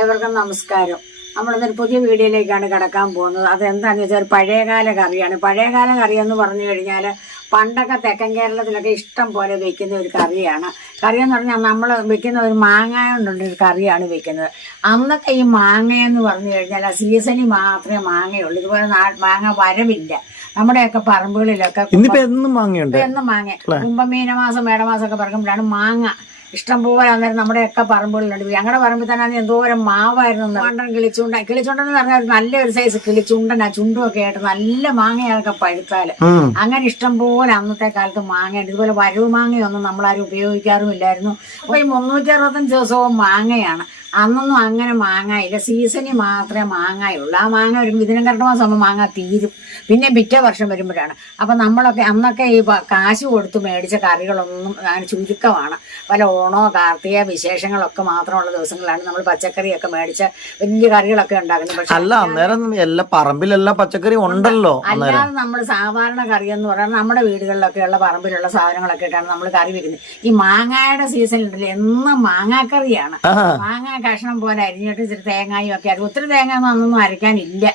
ഏവർക്കും നമസ്കാരം. നമ്മളിന്നൊരു പുതിയ വീഡിയോയിലേക്കാണ് കിടക്കാൻ പോകുന്നത്. അതെന്താണെന്ന് വെച്ചാൽ ഒരു പഴയകാല കറിയാണ്. പഴയകാല കറി എന്ന് പറഞ്ഞു കഴിഞ്ഞാൽ പണ്ടൊക്കെ തെക്കൻ കേരളത്തിലൊക്കെ ഇഷ്ടം പോലെ വെക്കുന്ന ഒരു കറിയാണ്. കറിയെന്ന് പറഞ്ഞാൽ നമ്മൾ വെക്കുന്ന ഒരു മാങ്ങ കൊണ്ടുള്ള ഒരു കറിയാണ് വെക്കുന്നത്. അന്നൊക്കെ ഈ മാങ്ങ എന്ന് പറഞ്ഞു കഴിഞ്ഞാൽ ആ സീസണിൽ മാത്രമേ മാങ്ങയുള്ളൂ. ഇതുപോലെ മാങ്ങ വരവില്ല. നമ്മുടെയൊക്കെ പറമ്പുകളിലൊക്കെ എന്നും മാങ്ങ കുംഭമീനമാസം മേടമാസം ഒക്കെ പറക്കുമ്പോഴാണ് മാങ്ങ ഇഷ്ടംപോലെ. അന്നേരം നമ്മുടെയൊക്കെ പറമ്പുകളിലുണ്ട്. ഞങ്ങളുടെ പറമ്പിൽ തന്നെ എന്തോരം മാവായിരുന്നു. പണ്ടൻ കിളിച്ചുണ്ടെന്ന് പറഞ്ഞാൽ നല്ലൊരു സൈസ് കിളിച്ചുണ്ടൻ, ആ ചുണ്ടുമൊക്കെ ആയിട്ട് നല്ല മാങ്ങയൊക്കെ പഴുത്താല് അങ്ങനെ ഇഷ്ടംപോലെ അന്നത്തെ കാലത്ത് മാങ്ങയുണ്ട്. ഇതുപോലെ വരവ് മാങ്ങയൊന്നും നമ്മളാരും ഉപയോഗിക്കാറുമില്ലായിരുന്നു. അപ്പൊ ഈ 365 ദിവസവും മാങ്ങയാണ്. അന്നൊന്നും അങ്ങനെ മാങ്ങയില്ല. സീസണിൽ മാത്രമേ മാങ്ങയുള്ളൂ. ആ മാങ്ങ ഒരു ഇതിനും കറക്റ്റ് മാസം മാങ്ങ തീരും. പിന്നെ പിറ്റേ വർഷം വരുമ്പോഴാണ്. അപ്പം നമ്മളൊക്കെ അന്നൊക്കെ ഈ കാശ് കൊടുത്ത് മേടിച്ച കറികളൊന്നും അങ്ങനെ ചുരുക്കമാണ്. പല ഓണോ കാർത്തിക വിശേഷങ്ങളൊക്കെ മാത്രമുള്ള ദിവസങ്ങളാണ് നമ്മൾ പച്ചക്കറിയൊക്കെ മേടിച്ച വലിയ കറികളൊക്കെ ഉണ്ടാക്കുന്നത്. പക്ഷെ അല്ല, അന്നേരം എല്ലാ പറമ്പിലെല്ലാം പച്ചക്കറി ഉണ്ടല്ലോ. അല്ലാതെ നമ്മൾ സാധാരണ കറി എന്ന് പറഞ്ഞാൽ നമ്മുടെ വീടുകളിലൊക്കെയുള്ള പറമ്പിലുള്ള സാധനങ്ങളൊക്കെ ഇട്ടാണ് നമ്മൾ കറി വെക്കുന്നത്. ഈ മാങ്ങയുടെ സീസണിലുണ്ടല്ലോ എന്നും മാങ്ങാക്കറിയാണ്. മാങ്ങ കഷ്ണം പോലെ അരിഞ്ഞിട്ട് ഇച്ചിരി തേങ്ങായും ഒക്കെ അരക്കും. ഒത്തിരി തേങ്ങ ഒന്നും അരയ്ക്കാനില്ല.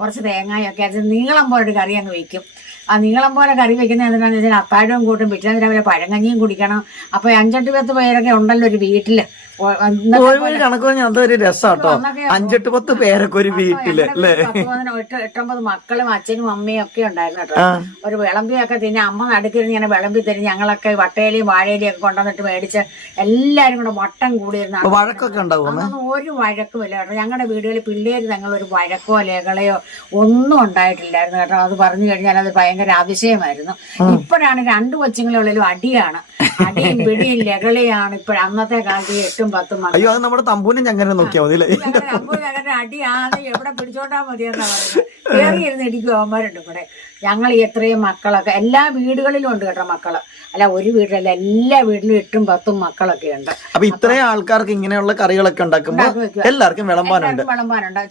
കുറച്ച് തേങ്ങായും ഒക്കെ അരച്ച് നീളം പോലെ ഒരു കറി അങ്ങ് വെക്കും. ആ നീളം പോലെ കറി വെക്കുന്നത് എന്താണെന്ന് വെച്ചാൽ അത്താഴവും കൂട്ടും. പിറ്റേന്ന് രാവിലെ പഴങ്കഞ്ഞിയും കുടിക്കണം. അപ്പൊ 5-8 പേരൊക്കെ ഉണ്ടല്ലോ ഒരു വീട്ടില്. കണക്ക് പറഞ്ഞാൽ അതൊരു രസാട്ടോ. 5-10 പേരൊക്കെ ഒരു വീട്ടില് 8-9 മക്കളും അച്ഛനും അമ്മയും ഒക്കെ ഉണ്ടായിരുന്നു കേട്ടോ. ഒരു വിളമ്പിയൊക്കെ തിന്നെ അമ്മ നടുക്കിരുന്ന് ഇങ്ങനെ വിളമ്പി തരും. ഞങ്ങളൊക്കെ വട്ടയിലയും വാഴയിലയും ഒക്കെ കൊണ്ടുവന്നിട്ട് മേടിച്ച് എല്ലാരും കൂടെ വട്ടം കൂടിയിരുന്ന വഴക്കൊക്കെ ഉണ്ടാവും. അതൊന്നും ഒരു വഴക്കുമില്ല കേട്ടോ. ഞങ്ങളുടെ വീടുകളിൽ പിള്ളേര് തങ്ങളൊരു വഴക്കോ ലഹളയോ ഒന്നും ഉണ്ടായിട്ടില്ലായിരുന്നു കേട്ടോ. അത് പറഞ്ഞു കഴിഞ്ഞാൽ അത് ഭയങ്കര അതിശയമായിരുന്നു. ഇപ്പോഴാണ് 2 കൊച്ചുങ്ങളുള്ളിലും അടിയാണ്. അടിയും പിടിയും ലഹളയാണ് ഇപ്പോഴും. അന്നത്തെ കാലത്ത് 8-10 മക്കൾ. അയ്യോ, അത് നമ്മുടെ തമ്പൂനും ചങ്ങനെ നോക്കിയാൽ മതി. അടിയാണ് എവിടെ പിടിച്ചോണ്ടാ മതിയെന്നാ പറയുന്നത്. കയറിയിരുന്ന് ഇടിക്കും അവന്മാരുണ്ട് ഇവിടെ. ഞങ്ങൾ എത്രയും മക്കളൊക്കെ എല്ലാ വീടുകളിലും ഉണ്ട് കേട്ടോ മക്കള്. അല്ല ഒരു വീട്ടിലല്ല, എല്ലാ വീട്ടിലും 8-10 മക്കളൊക്കെ ഉണ്ട്. അപ്പൊ ഇത്രയും ആൾക്കാർക്ക് ഇങ്ങനെയുള്ള കറികളൊക്കെ ഉണ്ടാക്കുമ്പോ എല്ലാവർക്കും വിളമ്പാനുണ്ട്.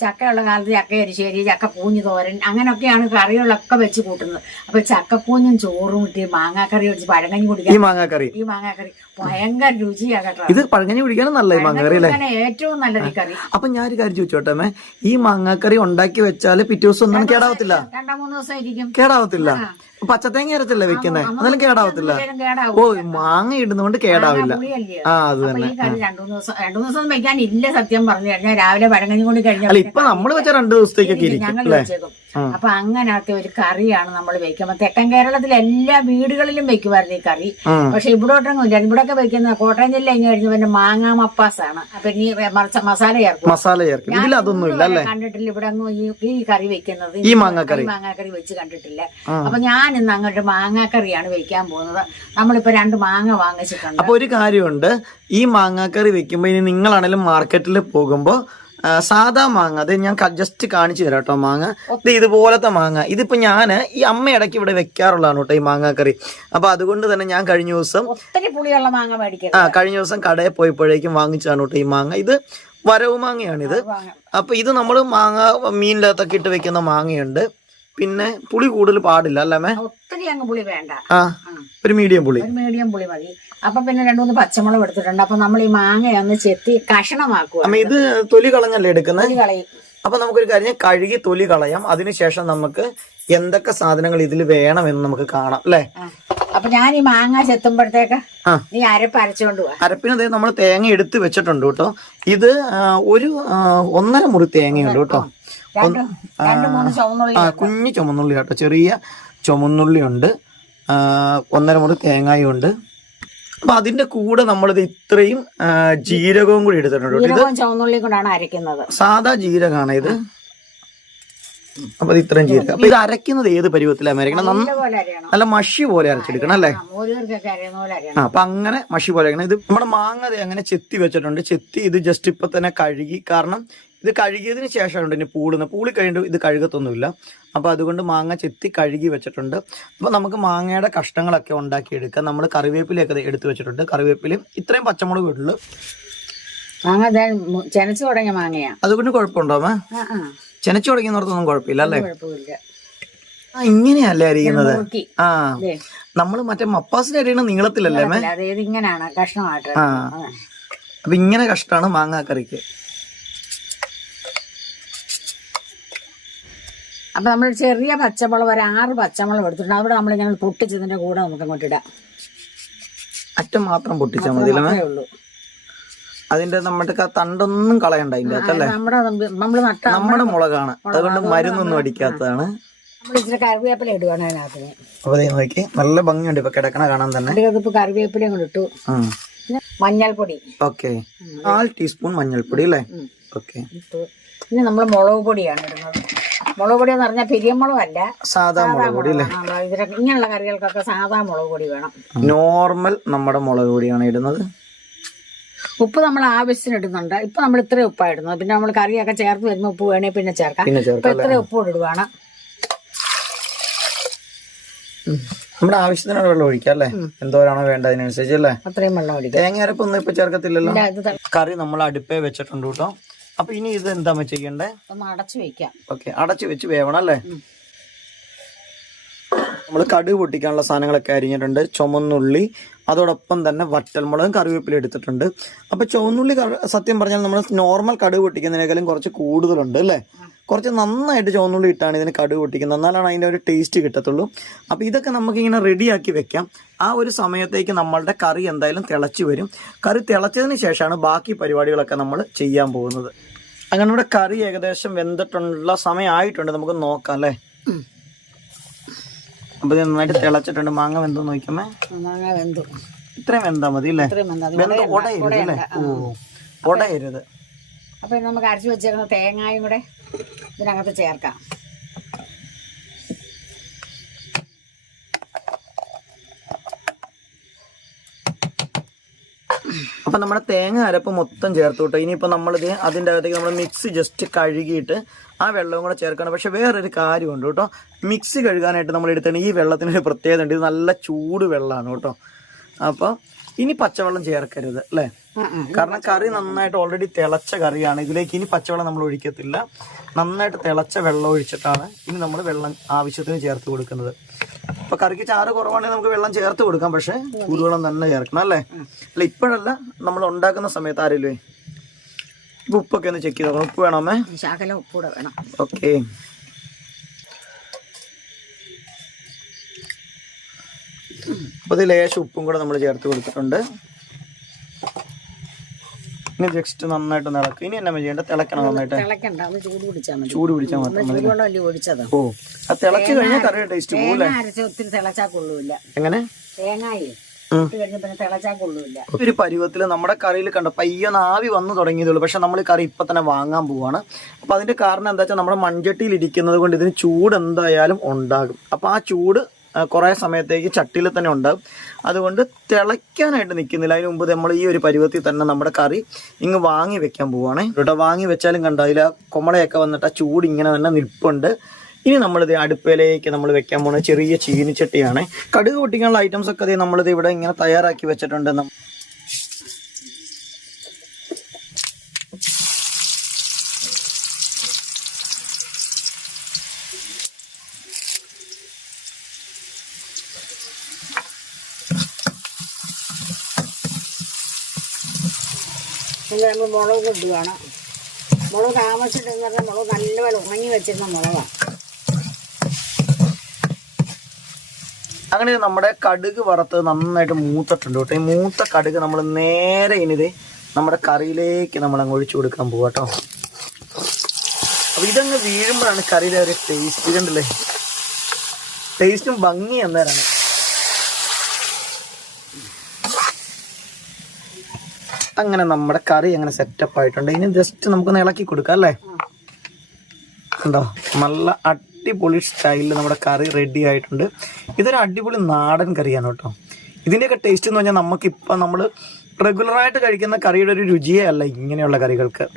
ചക്കയുള്ള കാലത്ത് ചക്ക എരിശ്ശേരി, ചക്ക പൂഞ്ഞ് തോരൻ, അങ്ങനെയൊക്കെയാണ് കറികളൊക്കെ വെച്ച് കൂട്ടുന്നത്. അപ്പൊ ചക്കപ്പൂഞ്ഞും ചോറും ഇട്ട് മാങ്ങാക്കറി വെച്ച് പഴങ്കഞ്ഞി കുടിക്കാൻ ഈ മാങ്ങാക്കറി ഭയങ്കര രുചിയാ കേട്ടോ. ഇത് പഴങ്കഞ്ഞി കുടിക്കാനും നല്ല ഈ മാങ്ങാക്കറി അല്ലേ? ഏറ്റവും നല്ലത് ഈ കറി. അപ്പൊ ഞാനൊരു കാര്യം ചോദിച്ചോട്ടെ, ഈ മാങ്ങാക്കറി ഉണ്ടാക്കി വെച്ചാല് പിറ്റേ ദിവസം ഒന്നും കേടാവത്തില്ല? 2-3 ദിവസം ഇരിക്കും. കേടാവത്തില്ല? പച്ചത്തേങ്ങ അരച്ചല്ലേ വെക്കുന്നത്, അതെല്ലാം കേടാവത്തില്ല? ഓ, മാങ്ങ ഇടുന്നോണ്ട് കേടാവില്ല. ആ, അത് തന്നെ. 2 ദിവസം വെക്കാനില്ല സത്യം പറഞ്ഞു കഴിഞ്ഞാൽ. രാവിലെ പഴങ്കഞ്ഞി കൊണ്ട് കഴിഞ്ഞാൽ ഇപ്പൊ നമ്മള് വെച്ച 2 ദിവസത്തേക്കൊക്കെ ഇരിക്കും. അപ്പൊ അങ്ങനത്തെ ഒരു കറിയാണ് നമ്മൾ വെക്കുമ്പോ. തെക്കൻ കേരളത്തിൽ എല്ലാ വീടുകളിലും വെക്കുമായിരുന്നു ഈ കറി. പക്ഷെ ഇവിടോട്ടൊന്നും ഇല്ല. ഇവിടൊക്കെ വെക്കുന്ന കോട്ടയം ജില്ല ഇങ്ങനെ കഴിഞ്ഞു പിന്നെ മാങ്ങാ മപ്പാസാണ്. അപ്പൊ ഈ മസാല ചേർക്കും. കണ്ടിട്ടില്ല ഇവിടെ ഈ കറി വെക്കുന്നത്. ഈ മാങ്ങാക്കറി വെച്ച് കണ്ടിട്ടില്ല. അപ്പൊ ഞാൻ ഇന്ന് അങ്ങോട്ട് മാങ്ങാക്കറിയാണ് വെക്കാൻ പോകുന്നത്. നമ്മളിപ്പോ 2 മാങ്ങ വാങ്ങിച്ചിട്ടുണ്ട്. അപ്പൊ ഒരു കാര്യമുണ്ട്, ഈ മാങ്ങാക്കറി വെക്കുമ്പോ ഇനി നിങ്ങളാണെങ്കിലും മാർക്കറ്റിൽ പോകുമ്പോ സാധാ മാങ്ങ, അത് ഞാൻ ജസ്റ്റ് കാണിച്ചു തരാം കേട്ടോ. മാങ്ങ ഇതുപോലത്തെ മാങ്ങ. ഇതിപ്പോ ഞാൻ ഈ അമ്മ ഇടയ്ക്ക് ഇവിടെ വെക്കാറുള്ളതാണ് കേട്ടോ ഈ മാങ്ങാക്കറി. അപ്പൊ അതുകൊണ്ട് തന്നെ ഞാൻ കഴിഞ്ഞ ദിവസം കഴിഞ്ഞ ദിവസം കടയിൽ പോയപ്പോഴേക്കും വാങ്ങിച്ചാണ് കേട്ടോ ഈ മാങ്ങ. ഇത് വരവ് മാങ്ങയാണിത്. അപ്പൊ ഇത് നമ്മള് മാങ്ങ മീനിനകത്തൊക്കെ ഇട്ട് വെക്കുന്ന മാങ്ങയുണ്ട്. പിന്നെ പുളി കൂടുതൽ പാടില്ല അല്ലേ? ഒത്തിരി അങ്ങ് പുളി വേണ്ട. ഒരു മീഡിയം പുളി മതി. അപ്പൊ പിന്നെ 2-3 പച്ചമുളക് എടുത്തിട്ടുണ്ട്. അപ്പൊ നമ്മൾ ഈ മാങ്ങ ഒന്ന് ചെത്തി കഷണമാക്കുക. ഇത് തൊലി കളഞ്ഞല്ലേ എടുക്കുന്നത്? അപ്പൊ നമുക്കൊരു കാര്യം, കഴുകി തൊലി കളയാം. അതിനുശേഷം നമുക്ക് എന്തൊക്കെ സാധനങ്ങൾ ഇതിൽ വേണമെന്ന് നമുക്ക് കാണാം അല്ലേ? അപ്പൊ ഞാൻ ഈ മാങ്ങ ചെത്തുമ്പോഴത്തേക്ക് നീ അരപ്പ് അരച്ചുകൊണ്ട് പോവാ. അരപ്പിന് നമ്മൾ തേങ്ങ എടുത്ത് വെച്ചിട്ടുണ്ട് കേട്ടോ. ഇത് ഒരു 1.5 മുറി തേങ്ങയുണ്ട് കേട്ടോ. കുഞ്ഞു ചുമന്നുള്ളി കേട്ടോ, ചെറിയ ചുമന്നുള്ളി ഉണ്ട്. 1.5 മുറി തേങ്ങയും ഉണ്ട്. അപ്പൊ അതിന്റെ കൂടെ നമ്മളിത് ഇത്രയും ജീരകവും കൂടി എടുത്തിട്ടുണ്ട്. ചുവന്നുള്ളി കൊണ്ടാണ് അരയ്ക്കുന്നത്. സാധാ ജീരകമാണ് ഇത്. അപ്പൊ ഇത് ഇത്രയും ജീരകം. അപ്പൊ ഇത് അരയ്ക്കുന്നത് ഏത് പരുവത്തിലാണ് അരയ്ക്കണം? നല്ല മഷി പോലെ അരച്ചെടുക്കണം അല്ലേ? അപ്പൊ അങ്ങനെ മഷി പോലെ അരയ്ക്കണം. ഇത് നമ്മുടെ മാങ്ങ അങ്ങനെ ചെത്തി വെച്ചിട്ടുണ്ട്. ചെത്തി ഇത് ജസ്റ്റ് ഇപ്പൊ തന്നെ കഴുകി. കാരണം ഇത് കഴുകിയതിന് ശേഷമുണ്ട് ഇനി പൂളി കഴിഞ്ഞിട്ട് ഇത് കഴുകത്തൊന്നുമില്ല. അപ്പൊ അതുകൊണ്ട് മാങ്ങ ചെത്തി കഴുകി വെച്ചിട്ടുണ്ട്. അപ്പൊ നമുക്ക് മാങ്ങയുടെ കഷ്ണങ്ങളൊക്കെ ഉണ്ടാക്കിയെടുക്കാം. നമ്മൾ കറിവേപ്പിലൊക്കെ എടുത്തു വെച്ചിട്ടുണ്ട്. കറിവേപ്പിലയും ഇത്രയും പച്ചമുളക് ഇട്ടുള്ളൂ. ചെനച്ചു തുടങ്ങിയ മാങ്ങയാ, അതുകൊണ്ട് കുഴപ്പമുണ്ടോ? ചെനച്ചു തുടങ്ങിയെന്നോർത്തൊന്നും കുഴപ്പമില്ല അല്ലേ? ഇങ്ങനെയല്ലേ അരിയുന്നത്? നമ്മള് മറ്റേ മപ്പാസിന് അരിയണ നീളത്തിലല്ലേ? ഇങ്ങനെയാണ് കഷ്ണമായിട്ട്. അപ്പൊ ഇങ്ങനെ കഷ്ടാണ് മാങ്ങാക്കറിക്ക്. അപ്പൊ നമ്മൾ ചെറിയ പച്ചമുളക് ഒരു 6 പച്ചമുളക് എടുത്തിട്ടുണ്ട്. അവിടെ നമ്മളിങ്ങനെ പൊട്ടിച്ചതിന്റെ കൂടെ നമുക്ക് അങ്ങോട്ട് ഇടാം. അറ്റം മാത്രം പൊട്ടിച്ചാൽ മതി അത്രേ ഉള്ളൂ. അതിന്റെ നമ്മുടെ തണ്ടൊന്നും കളയണ്ട അതിന്റെ അകത്തല്ലേ. നമ്മള് നമ്മുടെ മുളകാണ്, അതുകൊണ്ട് മരുന്നൊന്നും അടിക്കാത്തതാണ്. നമ്മൾ ഇച്ചിരി കറിവേപ്പില ഇടുവാണ് അതിനകത്ത്. അപ്പൊ നോക്കി നല്ല ഭംഗിയുണ്ട് ഇപ്പൊ കിടക്കണ കാണാൻ തന്നെ. അതിപ്പോ കറിവേപ്പിലയും കൂടെ ഇട്ടു. പിന്നെ മഞ്ഞൾപ്പൊടി. ഓക്കെ, 1/4 ടീസ്പൂൺ മഞ്ഞൾപ്പൊടി അല്ലേ. ഓക്കെ, പിന്നെ നമ്മൾ മുളക് പൊടിയാണ് ഇടുന്നത്. മുളക് പൊടി എന്ന് പറഞ്ഞാൽ പിരിയമുളകല്ല, സാധാ മുളക് പൊടി അല്ലേ. ഇങ്ങനെയുള്ള കറികൾക്കൊക്കെ സാധാ മുളക് പൊടി വേണം. നോർമൽ നമ്മുടെ മുളക് പൊടിയാണ് ഇടുന്നത്. ഉപ്പ് നമ്മൾ ആവശ്യത്തിന് ഇടുന്നുണ്ട്. ഇപ്പൊ നമ്മൾ ഇത്ര ഉപ്പാണ് ഇടുന്നത്. പിന്നെ നമ്മൾ കറിയൊക്കെ ചേർത്ത് വരുമ്പോൾ ഉപ്പ് വേണേ പിന്നെ ചേർക്കാം. ഇപ്പൊ ഇത്ര ഉപ്പ് ഇടുവാണ്. നമ്മുടെ ആവശ്യത്തിനാണ് വെള്ളം ഒഴിക്കാം അല്ലേ. എന്തോരാണോ വേണ്ടത് അതിനനുസരിച്ച് അല്ലേ. അത്രയും വെള്ളം ഒഴിക്കാം. തേങ്ങ അരപ്പൊന്നും ഇപ്പൊ ചേർക്കത്തില്ലല്ലോ. കറി നമ്മൾ അടുപ്പേ വെച്ചിട്ടുണ്ട് കേട്ടോ. അപ്പൊ ഇനി ഇത് എന്താ ചെയ്യണ്ടേ? ഒന്ന് അടച്ചു വെക്കാം. ഓക്കെ, അടച്ചു വെച്ച് വേവണം അല്ലേ. നമ്മൾ കടുക് പൊട്ടിക്കാനുള്ള സാധനങ്ങളൊക്കെ അരിഞ്ഞിട്ടുണ്ട്. ചുമന്നുള്ളി, അതോടൊപ്പം തന്നെ വറ്റൽമുളകും കറിവേപ്പില എടുത്തിട്ടുണ്ട്. അപ്പൊ ചുവന്നുള്ളി സത്യം പറഞ്ഞാൽ നമ്മൾ നോർമൽ കടുക് പൊട്ടിക്കുന്നതിനേക്കാളും കുറച്ച് കൂടുതലുണ്ട് അല്ലേ. കുറച്ച് നന്നായിട്ട് ചുവന്നുള്ളി ഇട്ടാണ് ഇതിന് കടുക് പൊട്ടിക്കുന്നത്, എന്നാലാണ് അതിൻ്റെ ഒരു ടേസ്റ്റ് കിട്ടത്തുള്ളൂ. അപ്പോൾ ഇതൊക്കെ നമുക്കിങ്ങനെ റെഡിയാക്കി വെക്കാം. ആ ഒരു സമയത്തേക്ക് നമ്മളുടെ കറി എന്തായാലും തിളച്ച് വരും. കറി തിളച്ചതിന് ശേഷമാണ് ബാക്കി പരിപാടികളൊക്കെ നമ്മൾ ചെയ്യാൻ പോകുന്നത്. അങ്ങനെ നമ്മുടെ കറി ഏകദേശം വെന്തിട്ടുള്ള സമയമായിട്ടുണ്ട്, നമുക്ക് നോക്കാം അല്ലേ. അപ്പൊ ഇത് നന്നായിട്ട് തിളച്ചിട്ടുണ്ട്. മാങ്ങ വെന്തോ നോക്കുമ്പോ മാങ്ങ വെന്തു. ഇത്രയും വെന്താ മതി അല്ലേ. ഉടയരുത് അല്ലേ. ഉടയരുത്. അപ്പൊ നമുക്ക് അരച്ചു വെച്ചേക്കുന്ന തേങ്ങായും കൂടെ ഇതിനകത്ത് ചേർക്കാം. അപ്പൊ നമ്മുടെ തേങ്ങ അരപ്പ് മൊത്തം ചേർത്ത് വിട്ടോ. ഇനിയിപ്പോ നമ്മളിത് അതിൻ്റെ അകത്തേക്ക് നമ്മൾ മിക്സി ജസ്റ്റ് കഴുകിയിട്ട് ആ വെള്ളവും കൂടെ ചേർക്കണം. പക്ഷെ വേറൊരു കാര്യമുണ്ട് കേട്ടോ. മിക്സി കഴുകാനായിട്ട് നമ്മൾ എടുത്തിട്ട് ഈ വെള്ളത്തിനൊരു പ്രത്യേകത ഉണ്ട്. ഇത് നല്ല ചൂട് വെള്ളമാണ് കേട്ടോ. അപ്പൊ ഇനി പച്ചവെള്ളം ചേർക്കരുത് അല്ലേ. കാരണം കറി നന്നായിട്ട് ഓൾറെഡി തിളച്ച കറിയാണ്. ഇതിലേക്ക് ഇനി പച്ചവെള്ളം നമ്മൾ ഒഴിക്കത്തില്ല. നന്നായിട്ട് തിളച്ച വെള്ളം ഒഴിച്ചിട്ടാണ് ഇനി നമ്മൾ വെള്ളം ആവശ്യത്തിന് ചേർത്ത് കൊടുക്കുന്നത്. അപ്പൊ കറിക്ക് ചാറ് കുറവാണെങ്കിൽ നമുക്ക് വെള്ളം ചേർത്ത് കൊടുക്കാം, പക്ഷെ ചൂടുവെള്ളം തന്നെ ചേർക്കണം അല്ലേ. അല്ല ഇപ്പോഴല്ല, നമ്മൾ ഉണ്ടാക്കുന്ന സമയത്ത് ആരില്ലേ. ഇപ്പൊ ഉപ്പൊക്കെ ഒന്ന് ചെക്ക് ചെയ്ത് നോക്കണം. ഉപ്പ് വേണമേ, ശകലം ഉപ്പൂടെ വേണം. ഓക്കെ. അപ്പൊ ഇത് ലേശം ഉപ്പും കൂടെ നമ്മൾ ചേർത്ത് കൊടുത്തിട്ടുണ്ട്. ഇനി ജസ്റ്റ് നന്നായിട്ട് ഇളക്കും. ഇനി എന്നാ ചെയ്യേണ്ട? തിളക്കണം നന്നായിട്ട്. ചൂട് പിടിച്ചാൽ മാത്രം മതി. ഓ, അത് തിളച്ചു കഴിഞ്ഞാൽ കറിയുടെ ടേസ്റ്റ് പോകൂല്ലേ. ഒത്തിരി തിളച്ചാൽ കൊള്ളൂല. എങ്ങനെ? തേങ്ങായി തിളച്ചാൽ കൊള്ളൂല. ഒരു പരുവത്തില് നമ്മുടെ കറിയിൽ കണ്ടോ പയ്യൊന്ന് ആവി വന്നു തുടങ്ങിയതുള്ളൂ. പക്ഷെ നമ്മൾ കറി ഇപ്പൊ തന്നെ വാങ്ങാൻ പോവാണ്. അപ്പൊ അതിന്റെ കാരണം എന്താ വെച്ചാൽ നമ്മുടെ മൺചട്ടിയിൽ ഇരിക്കുന്നത് കൊണ്ട് ഇതിന് ചൂട് എന്തായാലും ഉണ്ടാകും. അപ്പൊ ആ ചൂട് കുറെ സമയത്തേക്ക് ചട്ടിയിൽ തന്നെ ഉണ്ടാകും. അതുകൊണ്ട് തിളയ്ക്കാനായിട്ട് നിൽക്കുന്നില്ല. അതിന് മുമ്പ് നമ്മൾ ഈ ഒരു പരുവത്തിൽ തന്നെ നമ്മുടെ കറി ഇങ്ങ് വാങ്ങി വെക്കാൻ പോവാണേ കേട്ടോ. വാങ്ങി വെച്ചാലും കണ്ടോ അതിൽ കൊമളയൊക്കെ വന്നിട്ട് ആ ചൂട് ഇങ്ങനെ തന്നെ നിൽപ്പുണ്ട്. ഇനി നമ്മളിത് അടുപ്പിലേക്ക് നമ്മൾ വെക്കാൻ പോകുന്നത് ചെറിയ ചീനിച്ചട്ടിയാണ്. കടുക് പൊട്ടിക്കാനുള്ള ഐറ്റംസ് ഒക്കെ നമ്മളിത് ഇവിടെ ഇങ്ങനെ തയ്യാറാക്കി വെച്ചിട്ടുണ്ട്. നമ്മൾ മുളക് ഇടുകയാണ്. മുളക് താമസിച്ചിട്ടെന്ന് പറഞ്ഞാൽ മുളക് നല്ലപോലെ ഉണങ്ങി വെച്ചിരുന്ന മുളകാണ്. അങ്ങനെ നമ്മുടെ കടുക് വറുത്ത് നന്നായിട്ട് മൂത്തിട്ടുണ്ട് കേട്ടോ. ഈ മൂത്ത കടുക് നമ്മൾ നേരെ ഇനിത് നമ്മുടെ കറിയിലേക്ക് നമ്മൾ അങ്ങ് ഒഴിച്ചു കൊടുക്കാൻ പോവാ കേട്ടോ. അപ്പൊ ഇതങ്ങ് വീഴുമ്പോഴാണ് കറിയിലെ ഒരു ടേസ്റ്റ് കണ്ടില്ലേ. ടേസ്റ്റും ഭംഗി എന്നേരാണ്. അങ്ങനെ നമ്മുടെ കറി അങ്ങനെ സെറ്റപ്പ് ആയിട്ടുണ്ട്. ഇനി ജസ്റ്റ് നമുക്കൊന്ന് ഇളക്കി കൊടുക്കാം അല്ലേ. കണ്ടോ, നല്ല അടിപൊളി സ്റ്റൈലിൽ നമ്മുടെ കറി റെഡി ആയിട്ടുണ്ട്. ഇതൊരു അടിപൊളി നാടൻ കറിയാണ് കേട്ടോ. ഇതിൻ്റെയൊക്കെ ടേസ്റ്റ് എന്ന് പറഞ്ഞാൽ നമുക്കിപ്പോൾ നമ്മൾ റെഗുലറായിട്ട് കഴിക്കുന്ന കറിയുടെ ഒരു രുചിയേ അല്ല ഇങ്ങനെയുള്ള കറികൾക്ക്.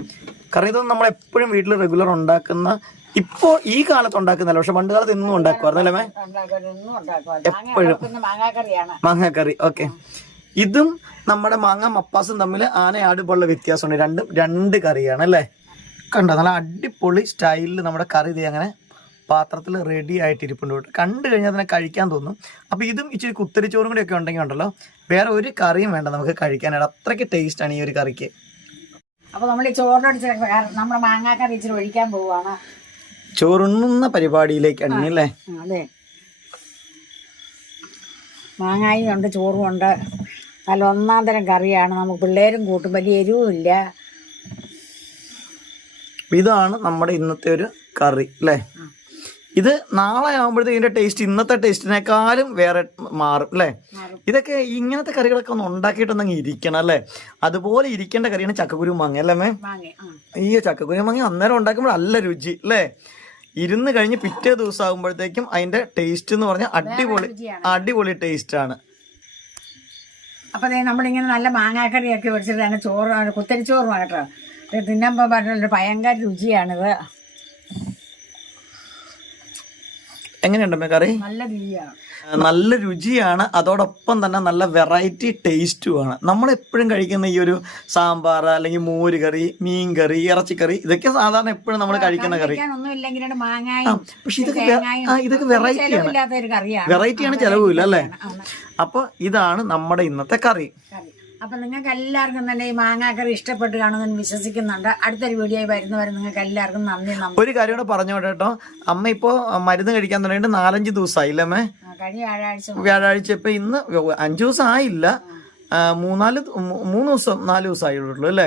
കാരണം ഇതൊന്നും നമ്മൾ എപ്പോഴും വീട്ടിൽ റെഗുലർ ഉണ്ടാക്കുന്ന, ഇപ്പോൾ ഈ കാലത്ത് ഉണ്ടാക്കുന്നല്ല, പക്ഷെ പണ്ട് കാലത്ത് എന്നും ഉണ്ടാക്കുവായിരുന്നല്ലേ. എപ്പോഴും മാങ്ങാക്കറി. ഓക്കെ, ഇതും നമ്മുടെ മാങ്ങ മപ്പാസും തമ്മിൽ ആനയാടുപോലുള്ള വ്യത്യാസമുണ്ട്. രണ്ടും രണ്ട് കറിയാണ് അല്ലേ. കണ്ടോ, നല്ല അടിപൊളി സ്റ്റൈലിൽ നമ്മുടെ കറി ഇത് അങ്ങനെ പാത്രത്തിൽ റെഡി ആയിട്ടിരിപ്പുണ്ട് കേട്ടോ. കണ്ടു കഴിഞ്ഞാൽ തന്നെ കഴിക്കാൻ തോന്നും. അപ്പോൾ ഇതും ഇച്ചിരി കുത്തരിച്ചോറും കൂടി ഒക്കെ ഉണ്ടെങ്കിൽ ഉണ്ടല്ലോ വേറെ ഒരു കറിയും വേണ്ട നമുക്ക് കഴിക്കാനായിട്ട്. അത്രയ്ക്ക് ടേസ്റ്റാണ് ഈ ഒരു കറിക്ക്. അപ്പോൾ നമ്മൾ ഈ ചോറിനടിച്ച് നമ്മുടെ മാങ്ങാക്കറി ഇച്ചിരി ഒഴിക്കാൻ പോവുകയാണ്. ചോറുണ്ണുന്ന പരിപാടിയിലേക്കാണ് ഇനി അല്ലേ? അതെ, മാങ്ങായും ഉണ്ട്, ചോറും ഉണ്ട്. നല്ല ഒന്നാം തരം കറിയാണ്. നമുക്ക് പിള്ളേരും കൂട്ടും, വലിയ എരിവുമില്ല. ഇതാണ് നമ്മുടെ ഇന്നത്തെ ഒരു കറി അല്ലേ? ഇത് നാളെ ആകുമ്പോഴത്തേക്ക് ഇതിന്റെ ടേസ്റ്റ് ഇന്നത്തെ ടേസ്റ്റിനേക്കാളും വേറെ മാറും അല്ലേ? ഇതൊക്കെ ഇങ്ങനത്തെ കറികളൊക്കെ ഒന്ന് ഉണ്ടാക്കിയിട്ടൊന്നങ്ങ് ഇരിക്കണം അല്ലേ? അതുപോലെ ഇരിക്കേണ്ട കറിയാണ് ചക്കക്കുരു മാങ്ങ അല്ലേ മേ? ഈ ചക്കക്കുരു മാങ്ങ അന്നേരം ഉണ്ടാക്കുമ്പോൾ നല്ല രുചി അല്ലേ? ഇരുന്ന് കഴിഞ്ഞ് പിറ്റേ ദിവസം ആകുമ്പോഴത്തേക്കും അതിന്റെ ടേസ്റ്റ് എന്ന് പറഞ്ഞാൽ അടിപൊളി ടേസ്റ്റ് ആണ്. അപ്പൊ നമ്മളിങ്ങനെ നല്ല മാങ്ങാക്കറിയൊക്കെ വെച്ചിട്ടാണ് ചോറ്, കുത്തരിച്ചോറുമാണ് കേട്ടോ. തിന്നുമ്പോൾ പറഞ്ഞ ഭയങ്കര രുചിയാണിത്. എങ്ങനെയുണ്ടമ്മേ കറി? നല്ല രുചിയാണ്, നല്ല രുചിയാണ്. അതോടൊപ്പം തന്നെ നല്ല വെറൈറ്റി ടേസ്റ്റുമാണ്. നമ്മളെപ്പോഴും കഴിക്കുന്ന ഈ ഒരു സാമ്പാർ അല്ലെങ്കിൽ മോര് കറി, മീൻ കറി, ഇറച്ചിക്കറി, ഇതൊക്കെ സാധാരണ എപ്പോഴും നമ്മൾ കഴിക്കുന്ന കറി. പക്ഷെ ഇതൊക്കെ വെറൈറ്റിയാണ്, ചെലവില്ല അല്ലേ? അപ്പൊ ഇതാണ് നമ്മുടെ ഇന്നത്തെ കറി. അപ്പൊ നിങ്ങൾക്ക് എല്ലാവർക്കും തന്നെ ഈ മാങ്ങാക്കറി ഇഷ്ടപ്പെട്ട് കാണുമെന്ന് വിശ്വസിക്കുന്നുണ്ട്. അടുത്തൊരു വീഡിയോ വരുന്നവരെ നിങ്ങൾക്ക് എല്ലാവർക്കും നന്ദി. ഒരു കാര്യം കൂടെ പറഞ്ഞോട്ടെ കേട്ടോ, അമ്മ ഇപ്പോ മരുന്ന് കഴിക്കാൻ തുടങ്ങിയിട്ട് 4-5 ദിവസമായില്ലേ അമ്മേ? കഴിഞ്ഞ വ്യാഴാഴ്ച. ഇപ്പൊ ഇന്ന് 5 ദിവസം ആയില്ല, 4 ദിവസം ആയിട്ടുള്ളൂ അല്ലേ?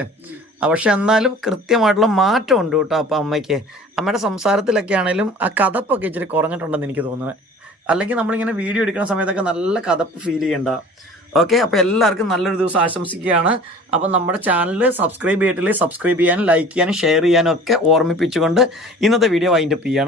പക്ഷെ എന്നാലും കൃത്യമായിട്ടുള്ള മാറ്റം ഉണ്ട് കേട്ടോ. അപ്പൊ അമ്മയുടെ സംസാരത്തിലൊക്കെ ആണെങ്കിലും ആ കഥപ്പൊക്കെ ഇച്ചിരി കുറഞ്ഞിട്ടുണ്ടെന്ന് എനിക്ക് തോന്നുന്നത്. അല്ലെങ്കിൽ നമ്മളിങ്ങനെ വീഡിയോ എടുക്കുന്ന സമയത്തൊക്കെ നല്ല കഥപ്പ് ഫീൽ ചെയ്യണ്ട. ഓക്കെ, അപ്പോൾ എല്ലാവർക്കും നല്ലൊരു ദിവസം ആശംസിക്കുകയാണ്. അപ്പം നമ്മുടെ ചാനൽ സബ്സ്ക്രൈബ് ചെയ്തിട്ടില്ലേ, സബ്സ്ക്രൈബ് ചെയ്യാനും ലൈക്ക് ചെയ്യാനും ഷെയർ ചെയ്യാനും ഒക്കെ ഓർമ്മിപ്പിച്ചുകൊണ്ട് ഇന്നത്തെ വീഡിയോ വൈൻഡപ്പ് ചെയ്യാണ്.